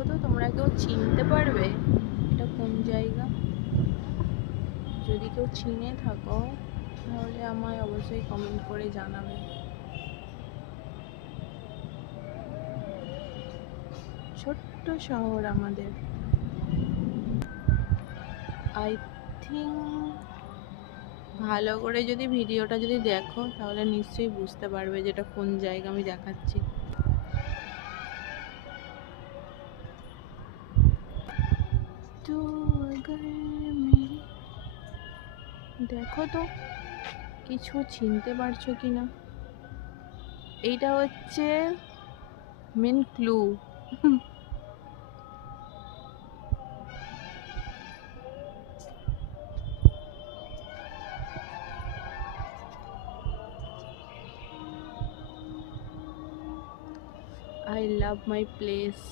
দেখো তো তোমরা কেউ চিনতে পারবে এটা কোন জায়গা? যদি কেউ চিনে থাকো তাহলে আমায় অবশ্যই কমেন্ট করে জানাবে। ছোট্ট শহর আমাদের। আই থিঙ্ক ভালো করে যদি ভিডিওটা যদি দেখো তাহলে নিশ্চয়ই বুঝতে পারবে যেটা কোন জায়গা আমি দেখাচ্ছি। তো अगर मेरी দেখো তো কিছু চিনতে পারছো কিনা। এইটা হচ্ছে main clue. I love my place.